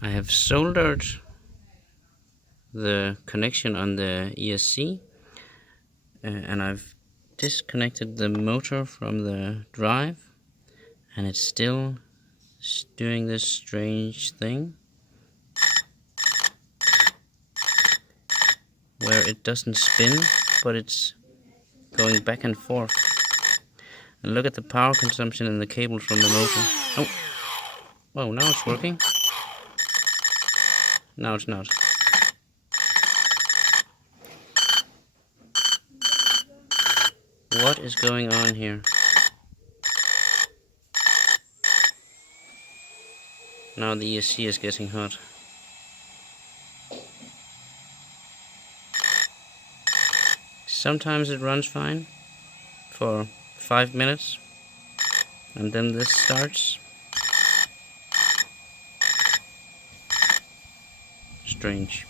I have soldered the connection on the ESC and I've disconnected the motor from the drive, and it's still doing this strange thing where it doesn't spin, but it's going back and forth. And look at the power consumption in the cable from the motor. Oh, whoa, now it's working. Now it's not. What is going on here? Now the ESC is getting hot. Sometimes it runs fine for 5 minutes, and then this starts. Strange.